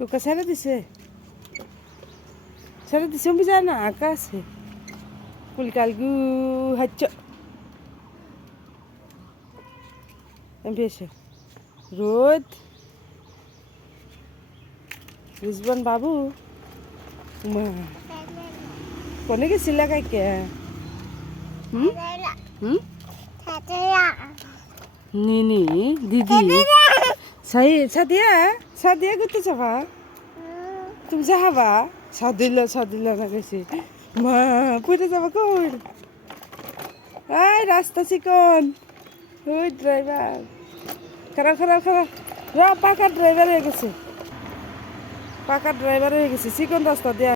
Coca ছেড়ে দিছে আমি যায় না আঁকা আছে কুলকাল গু হাচ্চ এমপি এসে রোদ রিজবান বাবু মা কোনে গেছিলা কাইকে হুম নিনি দিদি সাদিয়া করতে যাবা তুমি যাবা সাদিল না গেছি মা পড়ে যাবা কোন আই রাস্তা চিকন ওই ড্রাইভার খারাপ পাকা ড্রাইভার হয়ে গেছে চিকন রাস্তা দিয়া